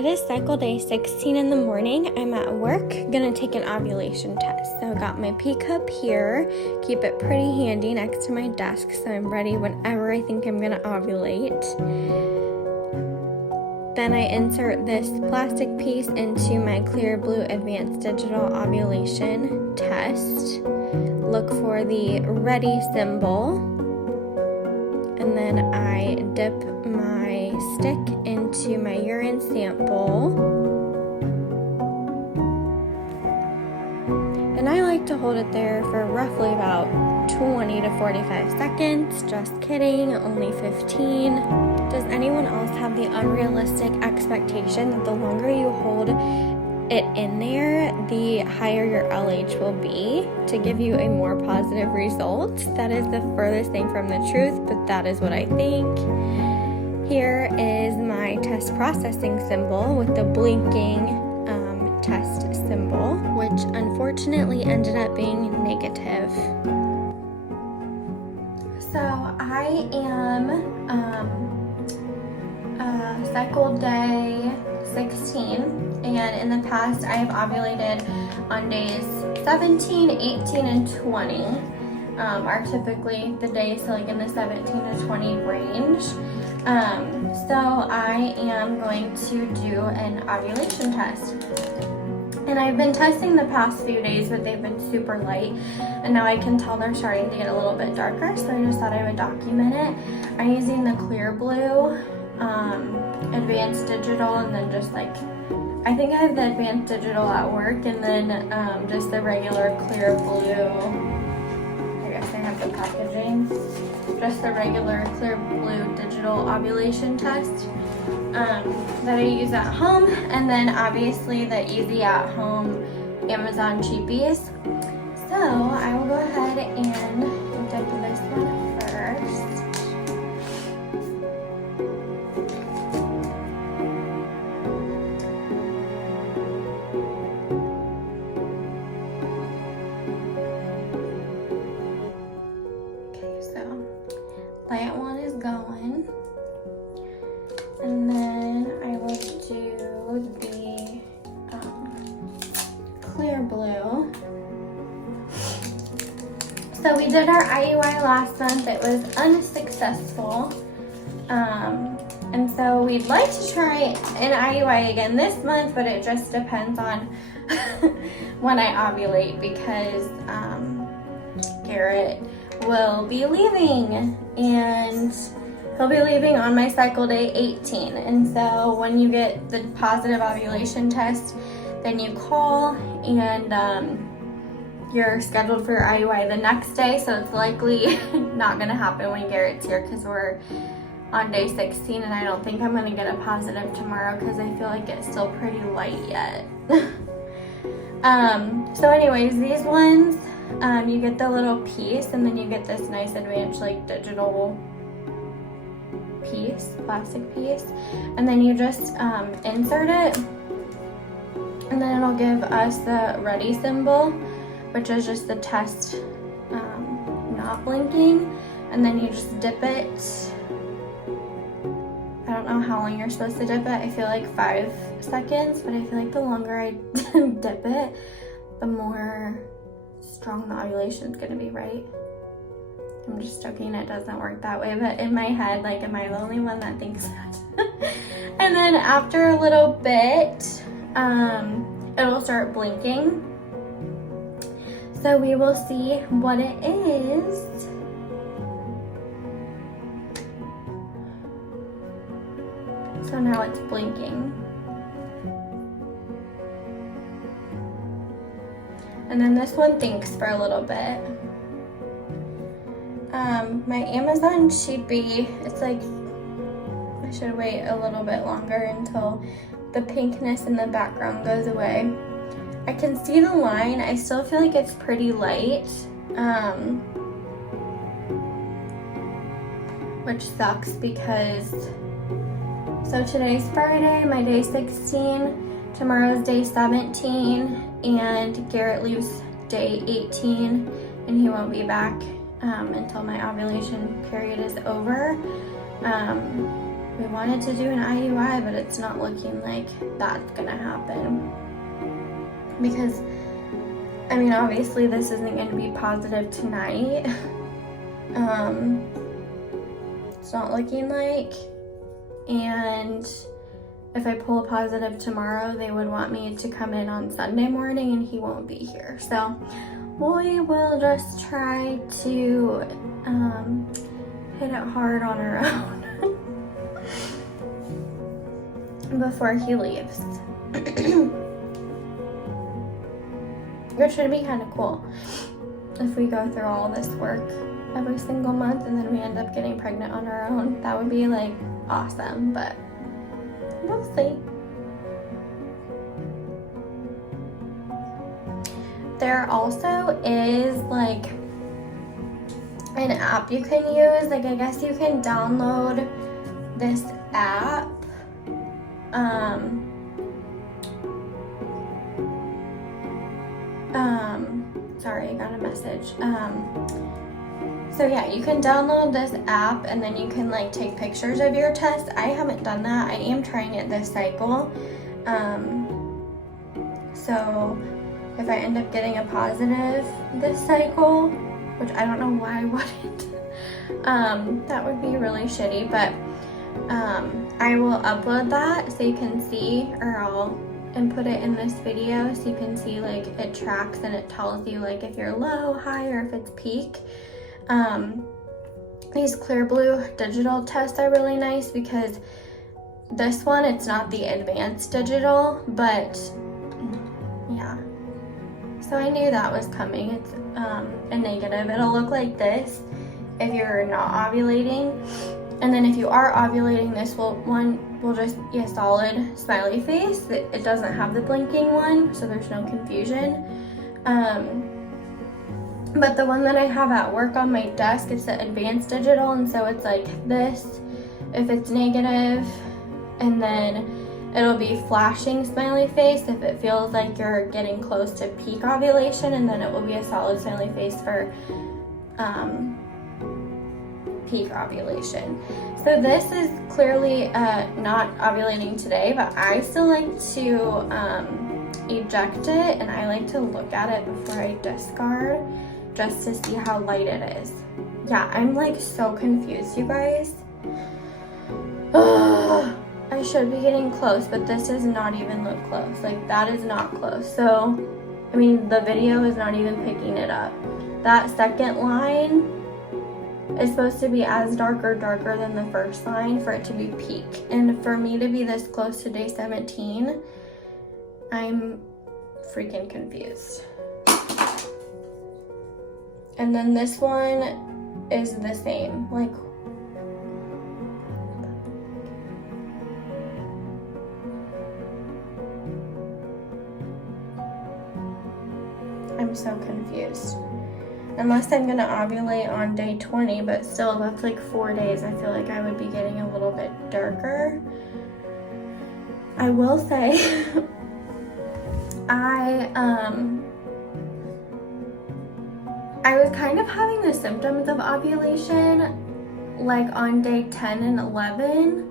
it is cycle day 16 in the morning. I'm at work, gonna take an ovulation test. So I got my pee cup here, keep it pretty handy next to my desk so I'm ready whenever I think I'm gonna ovulate. Then I insert this plastic piece into my clear blue advanced digital ovulation test. Look for the ready symbol, and then I dip my stick into my urine sample. And I like to hold it there for roughly about 20 to 45 seconds. Just kidding, only 15. Does anyone else have the unrealistic expectation that the longer you hold it in there, the higher your LH will be to give you a more positive result? That is the furthest thing from the truth, but that is what I think. Here is my test processing symbol with the blinking test symbol, which unfortunately ended up being negative. So I am cycle day 16, and in the past I have ovulated on days 17, 18, and 20 are typically the days, so like in the 17 to 20 range. So I am going to do an ovulation test. And I've been testing the past few days, but they've been super light. And now I can tell they're starting to get a little bit darker, so I just thought I would document it. I'm using the clear blue advanced digital, and then just like, I think I have the advanced digital at work, and then just the regular clear blue. I guess I have the packaging. Just the regular clear blue digital ovulation test that I use at home, and then obviously the easy at home Amazon cheapies. So I will go ahead and dip this one first. Light one is going, and then I will do the clear blue. So we did our IUI last month. It was unsuccessful, and so we'd like to try an IUI again this month, but it just depends on when I ovulate, because Garrett will be leaving, and he'll be leaving on my cycle day 18. And so when you get the positive ovulation test, then you call, and you're scheduled for your IUI the next day. So it's likely not gonna happen when Garrett's here, because we're on day 16, and I don't think I'm gonna get a positive tomorrow because I feel like it's still pretty light yet. So anyways, these ones, you get the little piece, and then you get this nice advanced like digital piece, plastic piece, and then you just insert it, and then it'll give us the ready symbol, which is just the test not blinking, and then you just dip it. I don't know how long you're supposed to dip it. I feel like 5 seconds, but I feel like the longer I dip it, the more strong the ovulation is going to be, right? I'm just joking, it doesn't work that way, but in my head, like, am I the only one that thinks that? And then after a little bit, it'll start blinking. So we will see what it is. So now it's blinking. And then this one thinks for a little bit. My Amazon cheapie, it's like, I should wait a little bit longer until the pinkness in the background goes away. I can see the line. I still feel like it's pretty light, which sucks because, so today's Friday, my day 16, tomorrow's day 17, and Garrett leaves day 18, and he won't be back until my ovulation period is over, we wanted to do an IUI, but it's not looking like that's gonna happen. Because, I mean, obviously this isn't gonna be positive tonight. It's not looking like, and if I pull a positive tomorrow, they would want me to come in on Sunday morning, and he won't be here. So we will just try to hit it hard on our own before he leaves. Which should be kind of cool if we go through all this work every single month and then we end up getting pregnant on our own. That would be like awesome, but we'll see. There also is like an app you can use. Like, I guess you can download this app. Sorry, I got a message. So yeah, you can download this app and then you can like take pictures of your test. I haven't done that. I am trying it this cycle. So if I end up getting a positive this cycle, which I don't know why I wouldn't, that would be really shitty, but I will upload that so you can see, or I'll input it in this video so you can see like it tracks and it tells you like if you're low, high, or if it's peak. These Clear Blue digital tests are really nice because this one, it's not the advanced digital, but yeah. So I knew that was coming. It's a negative. It'll look like this if you're not ovulating. And then if you are ovulating, this will just be a solid smiley face. It doesn't have the blinking one, so there's no confusion. But the one that I have at work on my desk, it's the advanced digital, and so it's like this if it's negative, and then it'll be flashing smiley face if it feels like you're getting close to peak ovulation, and then it will be a solid smiley face for peak ovulation. So this is clearly not ovulating today, but I still like to eject it, and I like to look at it before I discard just to see how light it is. Yeah, I'm like so confused, you guys. I should be getting close, but this does not even look close. Like, that is not close. So, I mean, the video is not even picking it up. That second line is supposed to be as darker than the first line for it to be peak. And for me to be this close to day 17, I'm freaking confused. And then this one is the same. Like, I'm so confused. Unless I'm gonna ovulate on day 20, but still, that's like 4 days. I feel like I would be getting a little bit darker. I will say, I was kind of having the symptoms of ovulation like on day 10 and 11.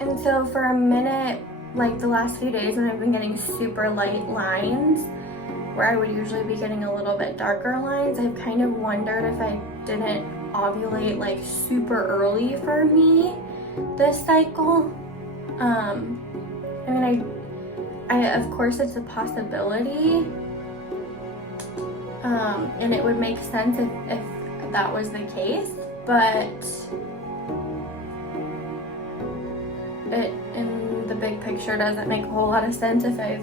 And so for a minute, like the last few days when I've been getting super light lines, where I would usually be getting a little bit darker lines, I've kind of wondered if I didn't ovulate like super early for me this cycle. I mean, I of course it's a possibility, and it would make sense if that was the case, but it in the big picture doesn't make a whole lot of sense if I've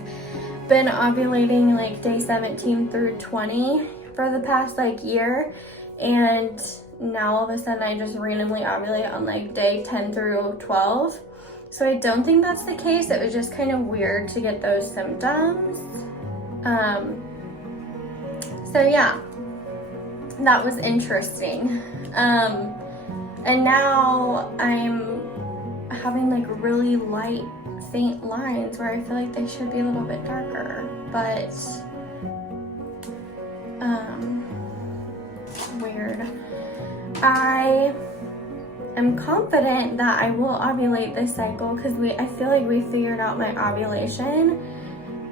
been ovulating like day 17 through 20 for the past like year, and now all of a sudden I just randomly ovulate on like day 10 through 12. So I don't think that's the case. It was just kind of weird to get those symptoms. So yeah, that was interesting. And now I'm having like really light, faint lines where I feel like they should be a little bit darker, but weird. I am confident that I will ovulate this cycle because I feel like we figured out my ovulation.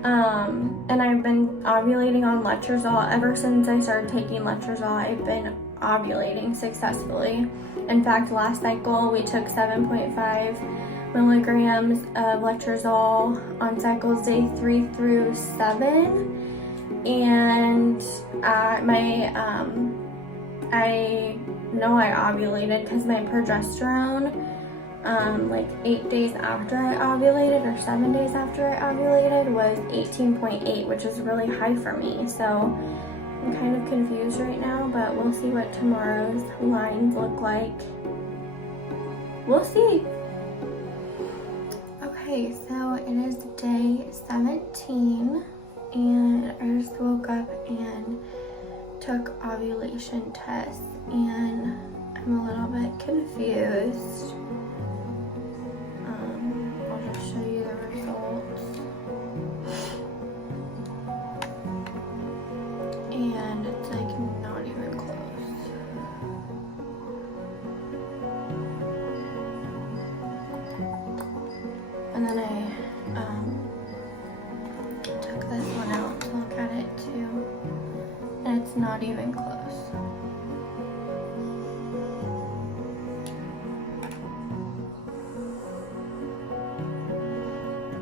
And I've been ovulating on letrozole ever since I started taking letrozole. I've been ovulating successfully. In fact, last cycle we took 7.5 milligrams of letrozole on cycles day 3 through 7. And I know I ovulated because my progesterone, like 8 days after I ovulated or 7 days after I ovulated was 18.8, which is really high for me. So I'm kind of confused right now, but we'll see what tomorrow's lines look like. We'll see. Okay, so it is day 17 and I just woke up and took ovulation tests and I'm a little bit confused. I'll just show you the results. And it's like not even close. And then I took this one out to look at it too. And it's not even close.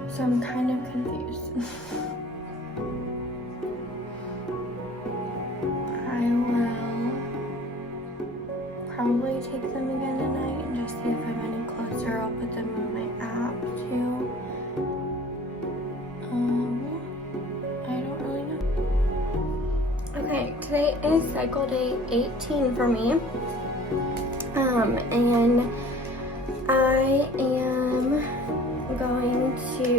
So I'm kind of confused. I will probably take them again tonight and just see if I'm any closer. I'll put them on my app too. I don't really know. Okay, today is cycle day 18 for me. And I am going to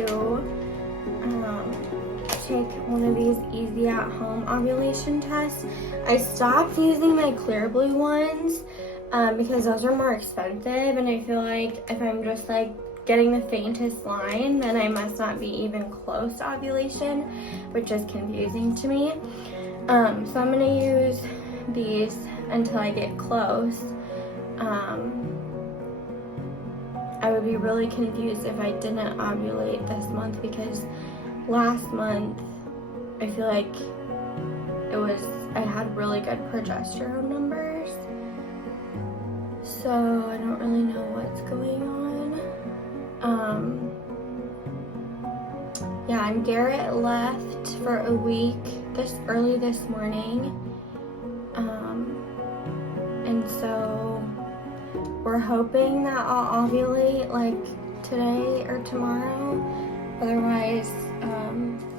take one of these easy at home ovulation tests. I stopped using my clear blue ones because those are more expensive, and I feel like if I'm just like getting the faintest line, then I must not be even close to ovulation, which is confusing to me. So I'm gonna use these until I get close. I would be really confused if I didn't ovulate this month because last month I feel like I had really good progesterone numbers. So I don't really know what's going on. Yeah, and Garrett left for a week early this morning. And so we're hoping that I'll ovulate like today or tomorrow. Otherwise,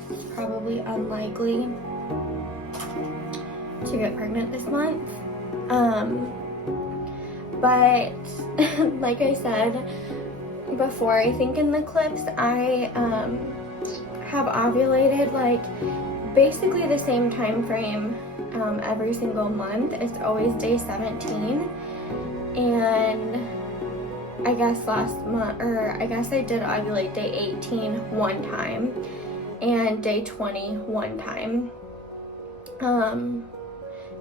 it's probably unlikely to get pregnant this month. But like I said before, I think in the clips, I have ovulated like basically the same time frame every single month. It's always day 17. And I guess last month, or I guess I did ovulate day 18 one time and day 20 one time. And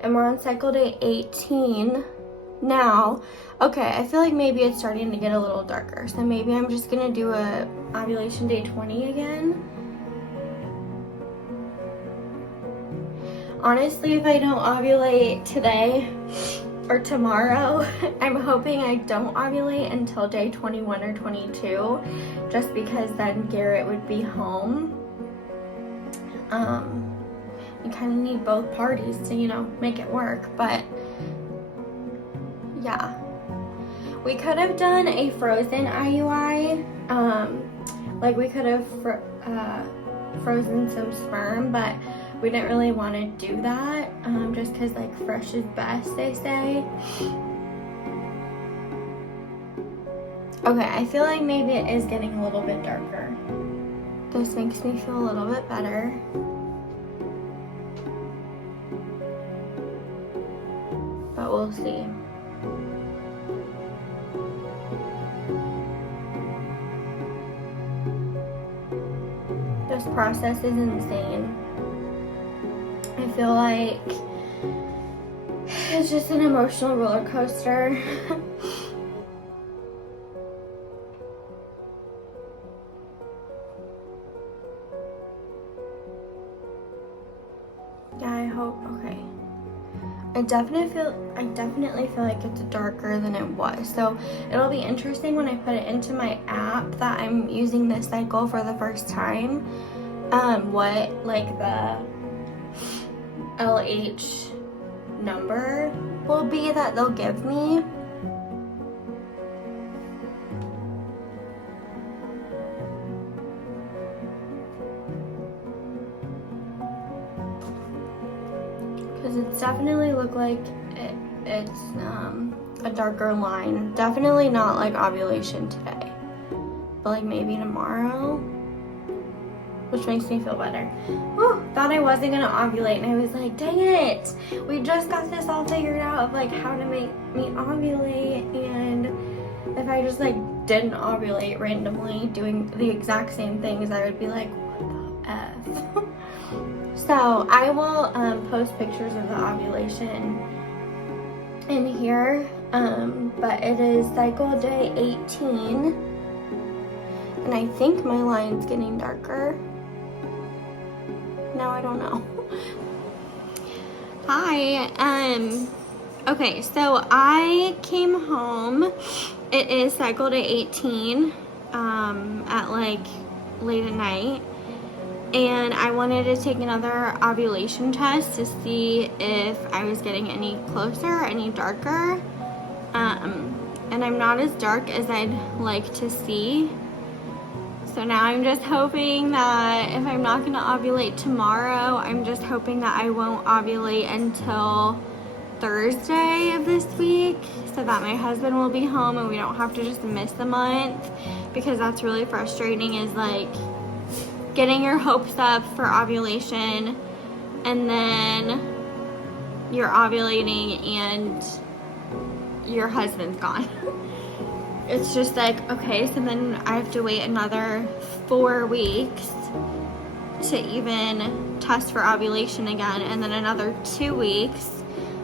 we're on cycle day 18 now. Okay, I feel like maybe it's starting to get a little darker. So maybe I'm just gonna do a ovulation day 20 again. Honestly, if I don't ovulate today or tomorrow, I'm hoping I don't ovulate until day 21 or 22, just because then Garrett would be home. You kind of need both parties to, make it work, but yeah. We could have done a frozen IUI, like we could have frozen some sperm, but we didn't really want to do that, just because like fresh is best, they say. Okay, I feel like maybe it is getting a little bit darker. This makes me feel a little bit better. But we'll see. This process is insane. I feel like it's just an emotional roller coaster. definitely feel like it's darker than it was. So it'll be interesting when I put it into my app that I'm using this cycle for the first time. What like the LH number will be that they'll give me. Because it's definitely look like it's a darker line. Definitely not like ovulation today, but like maybe tomorrow, which makes me feel better. Whew, thought I wasn't gonna ovulate, and I was like, dang it, we just got this all figured out of like how to make me ovulate, and if I just like didn't ovulate randomly doing the exact same things, I would be like, what the F? So I will post pictures of the ovulation in here, but it is cycle day 18, and I think my line's getting darker. No, I don't know. Hi, okay, so I came home. It is cycle day 18, at like late at night. And I wanted to take another ovulation test to see if I was getting any closer, any darker. And I'm not as dark as I'd like to see. So now I'm just hoping that if I'm not gonna ovulate tomorrow, I'm just hoping that I won't ovulate until Thursday of this week, so that my husband will be home and we don't have to just miss a month, because that's really frustrating, is like getting your hopes up for ovulation and then you're ovulating and your husband's gone. It's just like, okay, so then I have to wait another 4 weeks to even test for ovulation again, and then another 2 weeks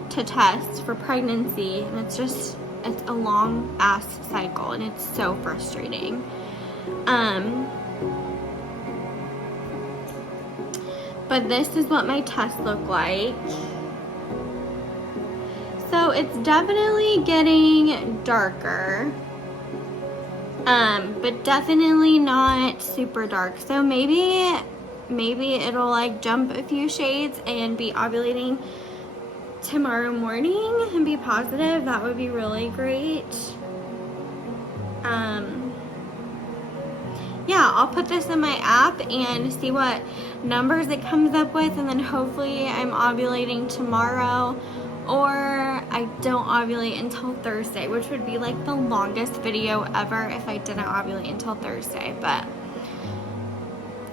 to test for pregnancy, and it's a long ass cycle, and it's so frustrating. But this is what my tests look like. So it's definitely getting darker, but definitely not super dark. So maybe it'll like jump a few shades and be ovulating tomorrow morning and be positive. That would be really great. Yeah, I'll put this in my app and see what numbers it comes up with, and then hopefully I'm ovulating tomorrow, or I don't ovulate until Thursday, which would be like the longest video ever if I didn't ovulate until Thursday, but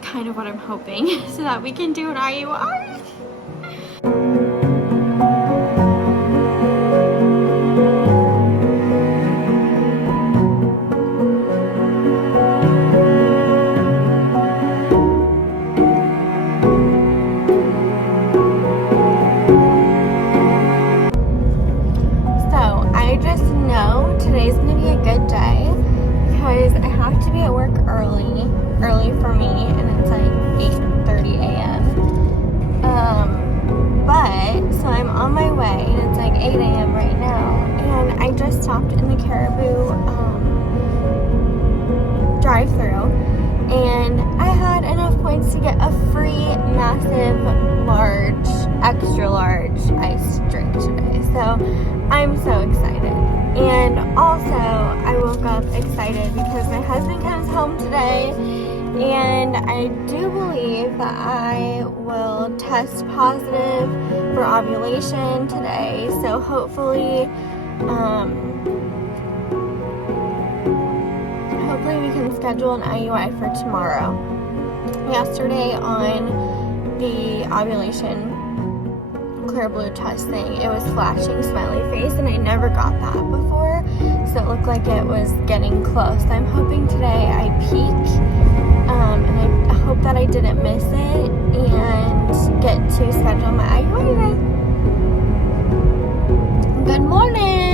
kind of what I'm hoping, so that we can do an IUI. Today's gonna be a good day because I have to be at work early for me, and it's like 8:30 a.m. But so I'm on my way, and it's like 8 a.m. right now, and I just stopped in the Caribou drive-thru, and I had enough points to get a free massive large, extra large iced drink today. So I'm so excited. And also, I woke up excited because my husband comes home today, and I do believe that I will test positive for ovulation today. So hopefully we can schedule an IUI for tomorrow. Yesterday on the ovulation clear blue test thing, it was flashing smiley face, and I never got that before, so it looked like it was getting close. So I'm hoping today I peak, and I hope that I didn't miss it and get to schedule my IUI today. Good morning.